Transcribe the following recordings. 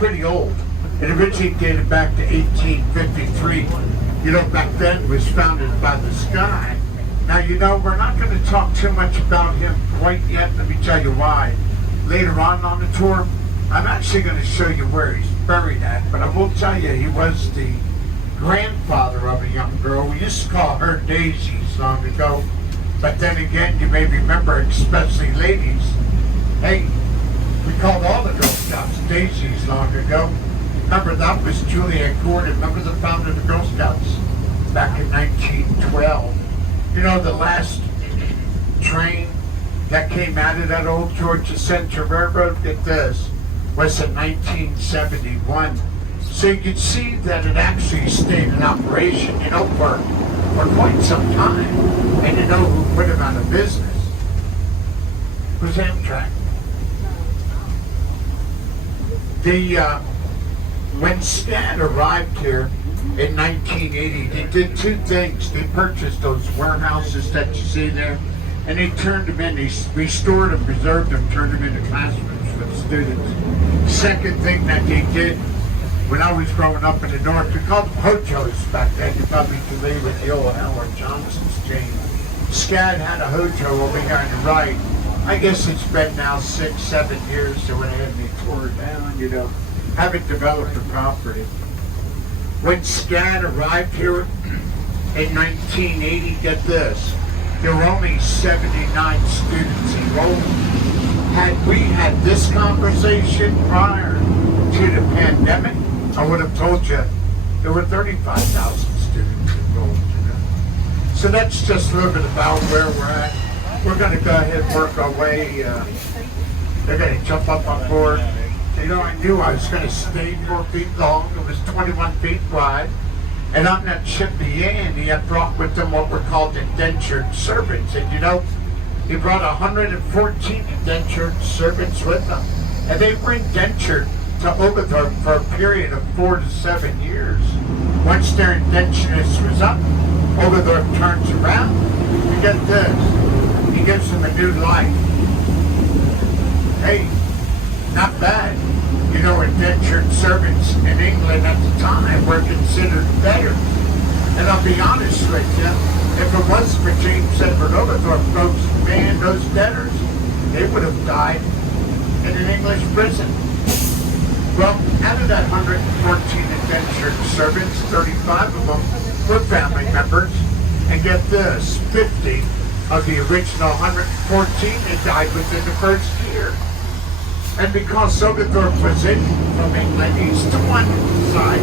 pretty old. It originally dated back to 1853. You know, back then it was founded by this guy. Now, you know, we're not going to talk too much about him quite yet. Let me tell you why. Later on the tour, I'm actually going to show you where he's buried at, but I will tell you he was the grandfather of a young girl. We used to call her Daisies long ago, but then again, you may remember, especially ladies, hey, we called all the Girl Scouts Daisies long ago. Remember, that was Juliet Gordon. Remember the founder of the Girl Scouts back in 1912. You know, the last train that came out of that old Georgia Central Railroad, get this, was in 1971. So you can see that it actually stayed in operation, you know, for quite some time. And you know who put it out of business? It was Amtrak. When SCAD arrived here in 1980, they did two things. They purchased those warehouses that you see there, and they turned them in, they restored them, preserved them, turned them into classrooms for the students. Second thing that they did, when I was growing up in the north, we called them hojos back then. You're probably familiar with the old Howard Johnson's chain. SCAD had a hojo over here on the right. I guess it's been now 6-7 years, so when they had me tore it down, you know, haven't developed the property. When SCAD arrived here in 1980, get this, there were only 79 students enrolled. Had we had this conversation prior to the pandemic, I would have told you there were 35,000 students enrolled. You know? So that's just a little bit about where we're at. We're going to go ahead and work our way. They're going to jump up on board. You know, I knew I was going to stay 4 feet long. It was 21 feet wide. And on that ship, the Ann, he had brought with him what were called indentured servants. And you know, he brought 114 indentured servants with him. And they were indentured to Oglethorpe for a period of 4 to 7 years. Once their indenturance was up, Oglethorpe turns around. You get this. He gives them a new life. Hey, not bad. You know, indentured servants in England at the time were considered better. And I'll be honest with you, if it wasn't for James Edward Oglethorpe, folks, man, those debtors, they would have died in an English prison. Well, out of that 114 indentured servants, 35 of them were family members. And get this, 50 of the original 114 had died within the first year. And because Oglethorpe was in from England, he's to one side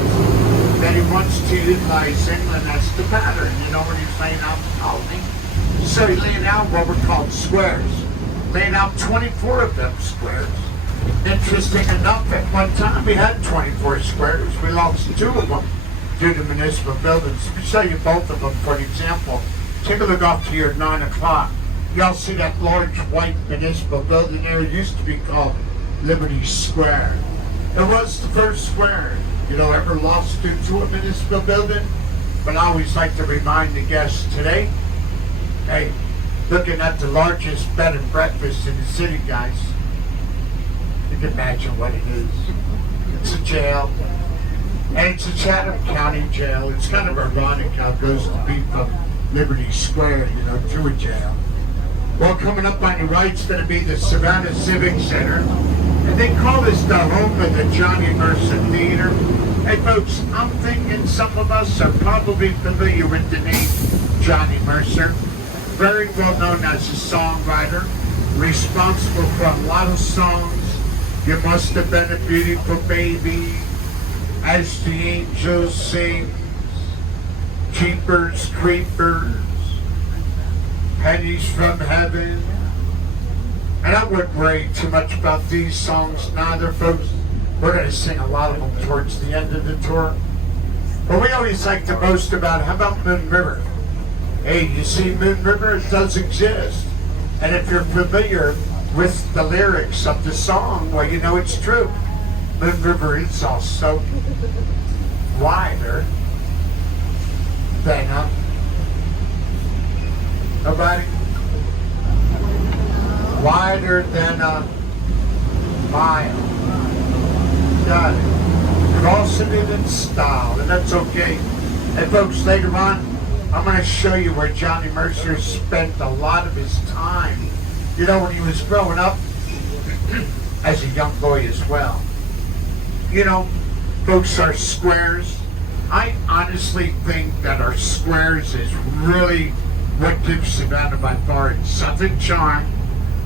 that he wants to utilize England as the pattern, you know, when he's laying out the colony. So he laid out what were called squares. Laid out 24 of them squares. Interesting enough, at one time we had 24 squares. We lost 2 of them due to municipal buildings. Let me show you both of them for an example. Take a look off to your 9 o'clock. Y'all see that large white municipal building there? It used to be called Liberty Square. It was the first square, you know, ever lost due to a municipal building. But I always like to remind the guests today, hey, looking at the largest bed and breakfast in the city, guys, you can imagine what it is. It's a jail, and it's a Chatham County jail. It's kind of ironic how it goes to be from Liberty Square, you know, to a jail. Well, coming up on your right is going to be the Savannah Civic Center. And they call this the home of the Johnny Mercer Theater. Hey folks, I'm thinking some of us are probably familiar with the name Johnny Mercer. Very well known as a songwriter, responsible for a lot of songs. You Must Have Been a Beautiful Baby, As the Angels Sing, Keepers, Creepers, Pennies from Heaven. And I wouldn't worry too much about these songs neither, folks. We're going to sing a lot of them towards the end of the tour. But we always like to boast about, how about Moon River? Hey, you see Moon River? It does exist. And if you're familiar with the lyrics of the song, well, you know it's true. Moon River is also wider than a... Nobody? Wider than a mile. got it. Cross it in style, and that's okay. And folks, later on, I'm going to show you where Johnny Mercer spent a lot of his time. You know, when he was growing up, as a young boy as well. You know, folks, our squares, I honestly think that our squares is really what gives Savannah by far its southern charm.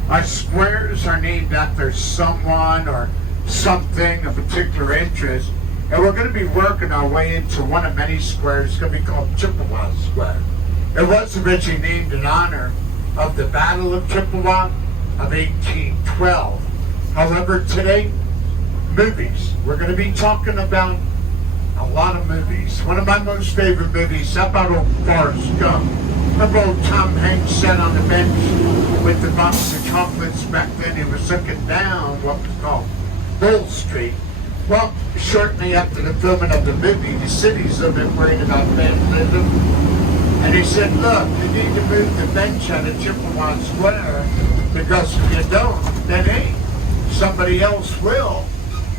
Our squares are named after someone or something of particular interest, and we're going to be working our way into one of many squares. It's going to be called Chippewa Square. It was originally named in honor of the Battle of Chippewa of 1812. However, today, movies. We're going to be talking about a lot of movies. One of my most favorite movies, how about old Forrest Gump? Remember old Tom Hanks sat on the bench with the box of chocolates back then? He was looking down what was called Bull Street. Well, shortly after the filming of the movie, the cities have been worried about vandalism. And he said, look, you need to move the bench out of Chippewa Square, because if you don't, then hey, somebody else will.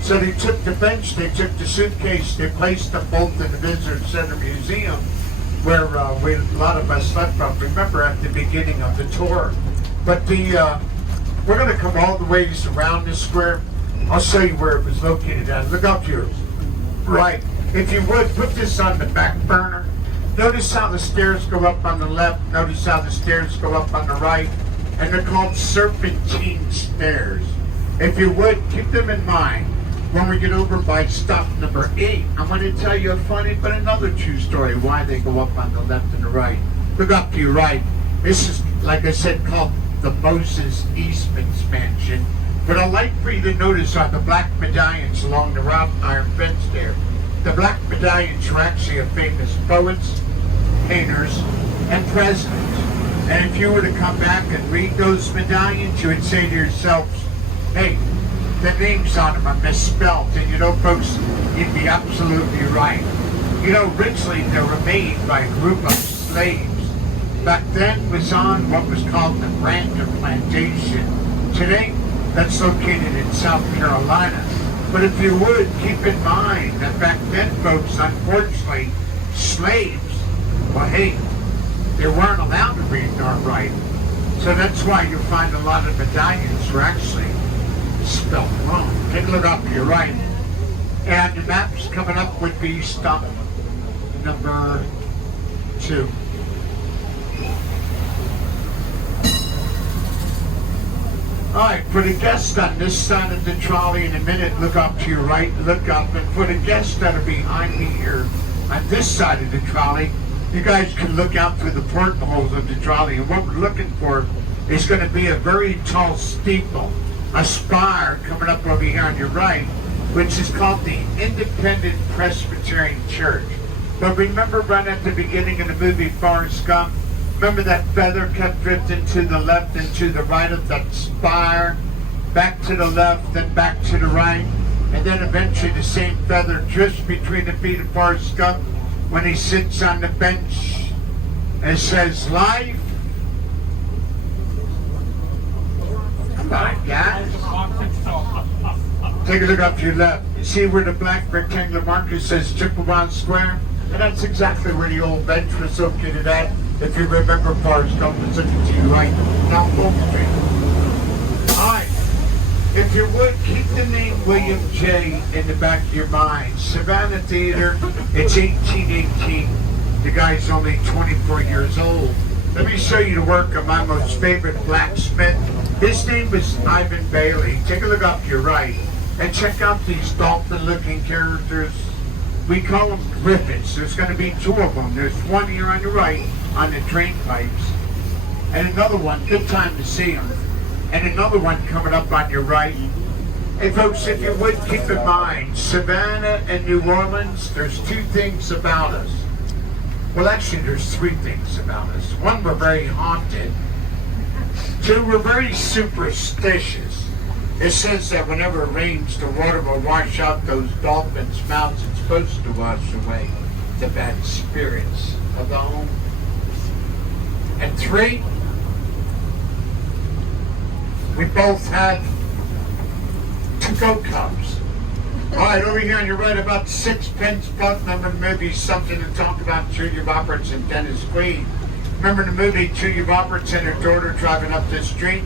So they took the bench, they took the suitcase, they placed them both in the Visitor Center Museum, where a lot of us left from, remember, at the beginning of the tour. But we're going to come all the ways around the square. I'll show you where it was located at. Look up here. Right. If you would, put this on the back burner. Notice how the stairs go up on the left. Notice how the stairs go up on the right. And they're called serpentine stairs. If you would, keep them in mind. When we get over by stop number 8, I'm going to tell you a funny but another true story why they go up on the left and the right. Look up to your right. This is, like I said, called the Moses Eastman's Mansion. What I'd like for you to notice are the black medallions along the wrought iron fence there. The black medallions are actually of famous poets, painters, and presidents. And if you were to come back and read those medallions, you would say to yourselves, hey, the names on them are misspelled. And you know, folks, you'd be absolutely right. You know, originally they were made by a group of slaves. Back then it was on what was called the Grandeur Plantation. Today, that's located in South Carolina. But if you would, keep in mind that back then, folks, unfortunately, slaves, well, hey, they weren't allowed to read nor write. So that's why you'll find a lot of medallions were actually spelled wrong. Take a look up to your right. And the maps coming up would be stop number 2. Alright, for the guests on this side of the trolley in a minute, look up to your right, look up. And for the guests that are behind me here on this side of the trolley, you guys can look out through the portholes of the trolley. And what we're looking for is going to be a very tall steeple, a spire coming up over here on your right, which is called the Independent Presbyterian Church. But remember right at the beginning of the movie Forrest Gump, remember that feather kept drifting to the left and to the right of that spire, back to the left, then back to the right, and then eventually the same feather drifts between the feet of Forrest Gump when he sits on the bench and says, life. Come on, guys. Take a look up to your left. You see where the black rectangular marker says Chippewa Square? And that's exactly where the old bench was located at. If you remember, Forrest Gump was looking to you right now, Oak Street. Alright, if you would, keep the name William J. in the back of your mind. Savannah Theater, it's 1818. The guy's only 24 years old. Let me show you the work of my most favorite blacksmith. His name was Ivan Bailey. Take a look up to your right and check out these dolphin-looking characters. We call them griffins. There's going to be 2 of them. There's one here on your right on the drain pipes, and another one, good time to see them, and another one coming up on your right. Hey folks, if you would keep in mind, Savannah and New Orleans, there's 2 things about us. Well, actually, there's 3 things about us. 1, we're very haunted. 2, we're very superstitious. It says that whenever it rains, the water will wash out those dolphins' mouths. It's supposed to wash away the bad spirits of the home. And 3, we both have to-go cups. Alright, over here on your right, about Sixpence Buck. Remember the movie Something to Talk About, Julia Roberts and Dennis Quaid. Remember the movie Julia Roberts and her daughter driving up the street?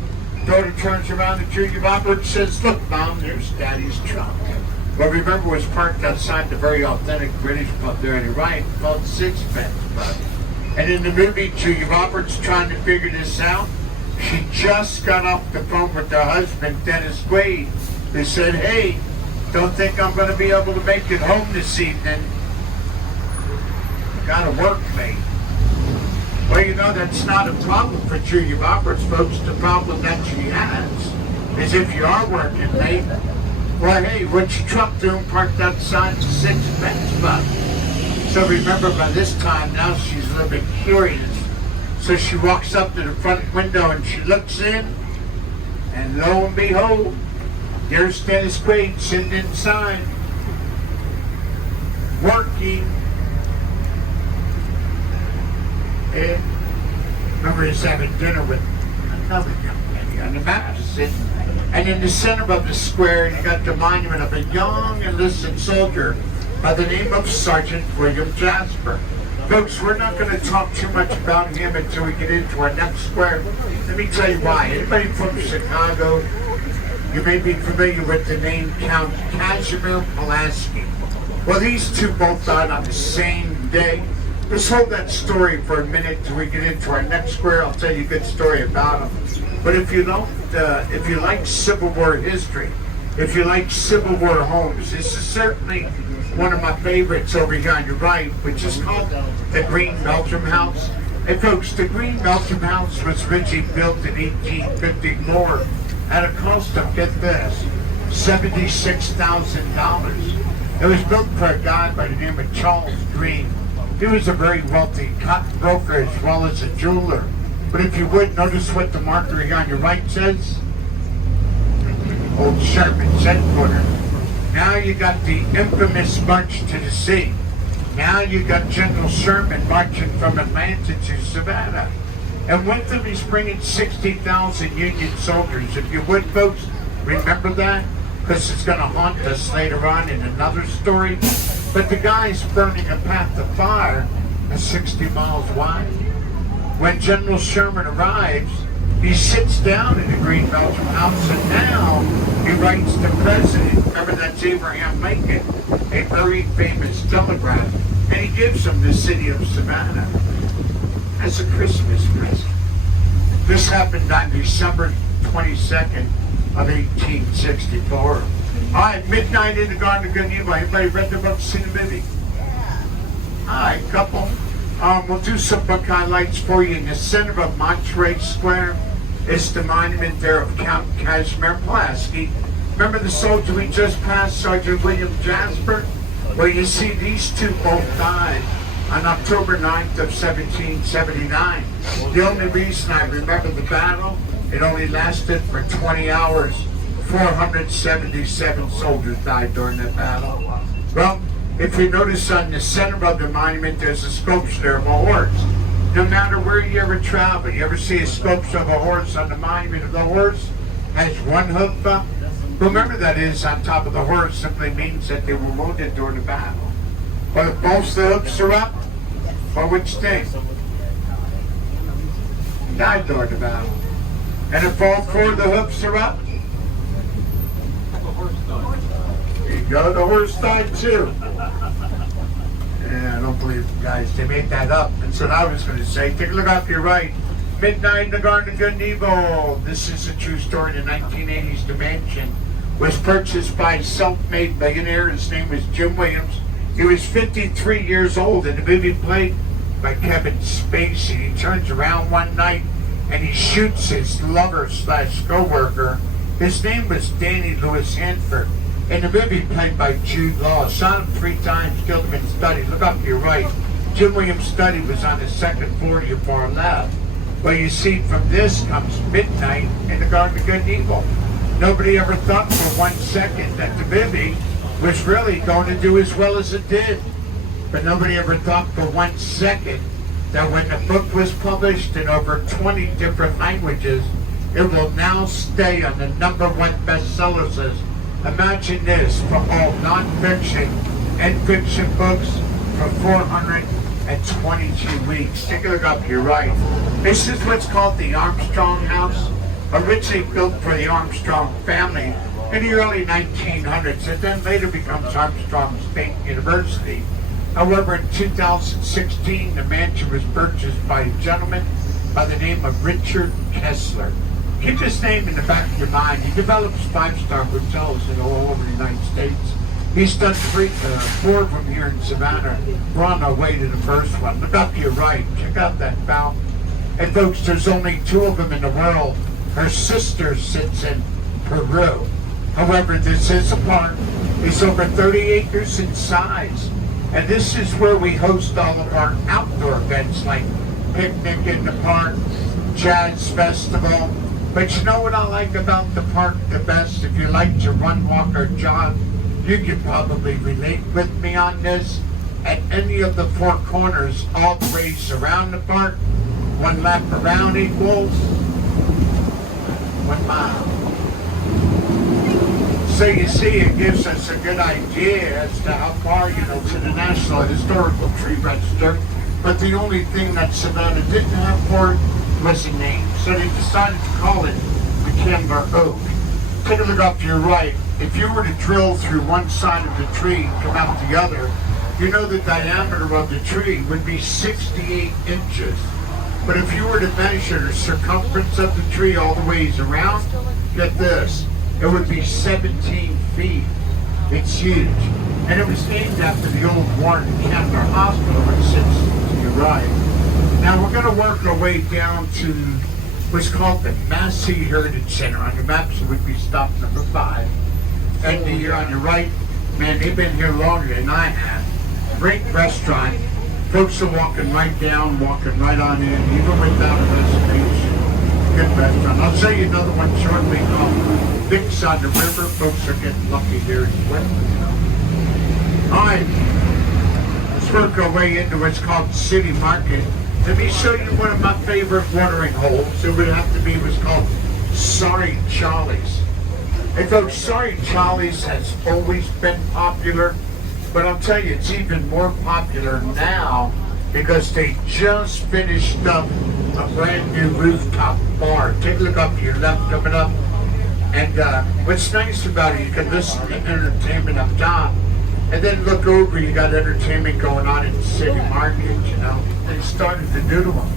Daughter turns around to Julia Roberts and says, "Look, Mom, there's Daddy's truck." Well, remember, it was parked outside the very authentic British pub there on your right called Sixpence Buck. And in the movie, Julia Roberts trying to figure this out, she just got off the phone with her husband, Dennis Quaid, who said, "Hey, don't think I'm going to be able to make it home this evening. Gotta work, mate." Well, you know, that's not a problem for Julia Roberts, folks. The problem that she has is if you are working late, well, hey, what's your truck doing parked outside the Sixpence Buck? So remember, by this time now she's a little bit curious. So she walks up to the front window and she looks in, and lo and behold, there's Dennis Quaid sitting inside, working. And remember, he's having dinner with another young lady on the map sitting. And in the center of the square, you got the monument of a young enlisted soldier by the name of Sergeant William Jasper. Folks, we're not going to talk too much about him until we get into our next square. Let me tell you why. Anybody from Chicago, you may be familiar with the name Count Casimir Pulaski. Well, these two both died on the same day. Let's hold that story for a minute till we get into our next square. I'll tell you a good story about them. But if you don't, if you like Civil War history, if you like Civil War homes, this is certainly one of my favorites over here on your right, which is called the Green Belgium House. Hey folks, the Green Belgium House was originally built in 1854 at a cost of, get this, $76,000. It was built for a guy by the name of Charles Green. He was a very wealthy cotton broker as well as a jeweler. But if you would, notice what the marker here on your right says. Old Sherman's headquarters. Now you got the infamous March to the Sea. Now you got General Sherman marching from Atlanta to Savannah. And with him he's bringing 60,000 Union soldiers. If you would, folks, remember that, because it's going to haunt us later on in another story. But the guy's burning a path of fire that's 60 miles wide. When General Sherman arrives, he sits down in the Green Belgium House, and now he writes the president, remember that's Abraham Lincoln, a very famous telegram, and he gives him the city of Savannah as a Christmas present. This happened on December 22nd of 1864. All right, Midnight in the Garden of Good and Evil. Anybody read the book, seen the movie? All right, couple. We'll do some book highlights for you. In the center of Monterey Square is the monument there of Count Casimir Pulaski. Remember the soldier we just passed, Sergeant William Jasper? Well, you see, these two both died on October 9th of 1779. The only reason I remember the battle, it only lasted for 20 hours. 477 soldiers died during that battle. Well, if you notice on the center of the monument, there's a sculpture of a horse. No matter where you ever travel, you ever see a sculpture of a horse on the monument of the horse has one hoof up? Remember that is on top of the horse simply means that they were wounded during the battle. But if both the hoofs are up, well, which thing? Died during the battle. And if all four of the hoofs are up, there you go, the horse died too. Yeah, I don't believe you guys, they made that up. That's what I was going to say. Take a look off your right. Midnight in the Garden of Good and Evil. This is a true story. In the 1980s, the mansion was purchased by a self-made millionaire. His name was Jim Williams. He was 53 years old, and the movie played by Kevin Spacey. He turns around one night and he shoots his lover slash co-worker. His name was Danny Lewis Hanford. In the movie played by Jude Law, shot him 3 times, killed him in his study. Look up to your right. Jim Williams' study was on the second floor to your far left. Well, you see, from this comes Midnight in the Garden of Good and Evil. Nobody ever thought for 1 second that the movie was really going to do as well as it did. But nobody ever thought for 1 second that when the book was published in over 20 different languages, it will now stay on the #1 bestseller list Imagine this for all non-fiction and fiction books for 422 weeks. Take a look up here, right? This is what's called the Armstrong House, originally built for the Armstrong family in the early 1900s. It then later becomes Armstrong State University. However, in 2016, the mansion was purchased by a gentleman by the name of Richard Kessler. Keep this name in the back of your mind. He develops five-star hotels all over the United States. He's done 4 of them here in Savannah. We're on our way to the first one. Look up to your right. Check out that fountain. And folks, there's only 2 of them in the world. Her sister sits in Peru. However, this is a park. It's over 30 acres in size. And this is where we host all of our outdoor events like picnic in the park, jazz festival. But you know what I like about the park the best? If you like to run, walk, or jog, you can probably relate with me on this. At any of the 4 corners, all the ways around the park, 1 lap around equals 1 mile. So you see, it gives us a good idea as to how far, to the National Historical Tree Register. But the only thing that Savannah didn't have for it was a name. So they decided to call it the Canberra Oak. Take a look up to your right. If you were to drill through one side of the tree and come out the other, the diameter of the tree would be 68 inches. But if you were to measure the circumference of the tree all the ways around, get this, it would be 17 feet. It's huge. And it was named after the old Warren Canberra Hospital, which sits to your right. Now we're going to work our way down to what's called the Massey Heritage Center. On your maps, it would be stop number 5. And here on your right, man, they've been here longer than I have. Great restaurant. Folks are walking right down, walking right on in, even without a reservation. Good restaurant. I'll show you another one shortly called Vic's on the River. Folks are getting lucky here as well. All right, let's work our way into what's called City Market. Let me show you one of my favorite watering holes. It would have to be what's called Sorry Charlie's. And folks, Sorry Charlie's has always been popular, but I'll tell you, it's even more popular now because they just finished up a brand new rooftop bar. Take a look up to your left coming up. And what's nice about it, you can listen to entertainment up top, and then look over, you got entertainment going on in the City Market, They started to do to them.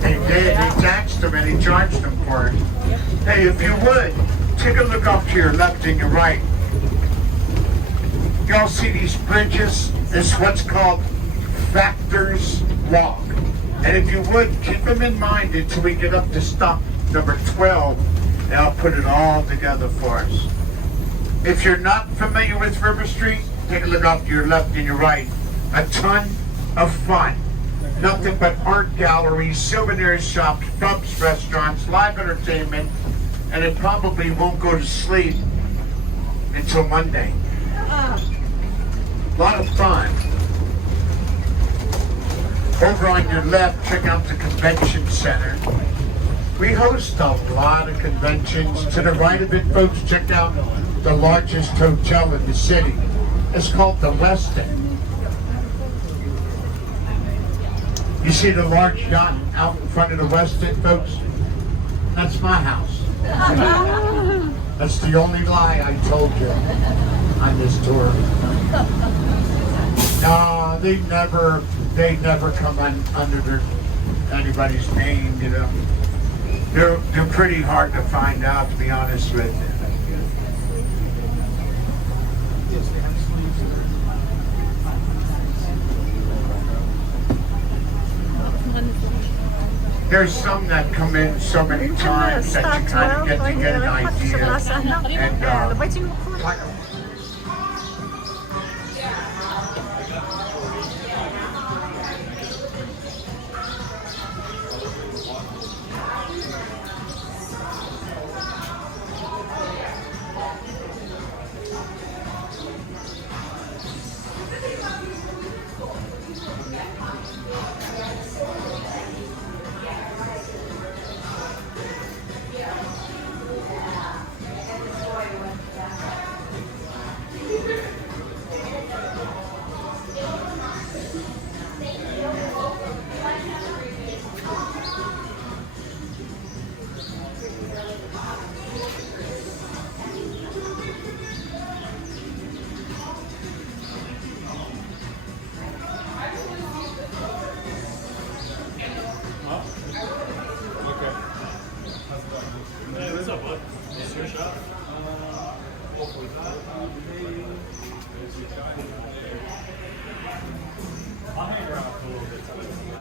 They did, they taxed them and they charged them for it. Hey, if you would, take a look up to your left and your right. Y'all see these bridges? This is what's called Factors Walk. And if you would, keep them in mind until we get up to stop number 12, and I'll put it all together for us. If you're not familiar with River Street, take a look up to your left and your right. A ton of fun. Nothing but art galleries, souvenir shops, pubs, restaurants, live entertainment, and it probably won't go to sleep until Monday. A lot of fun. Over on your left, check out the convention center. We host a lot of conventions. To the right of it, folks, check out the largest hotel in the city. It's called the Westin. You see the large yacht out in front of the Westin, folks? That's my house. That's the only lie I told you on this tour. No, they never come under anybody's name, They're pretty hard to find out, to be honest with you. There's some that come in so many times that you kind of get to get an idea. And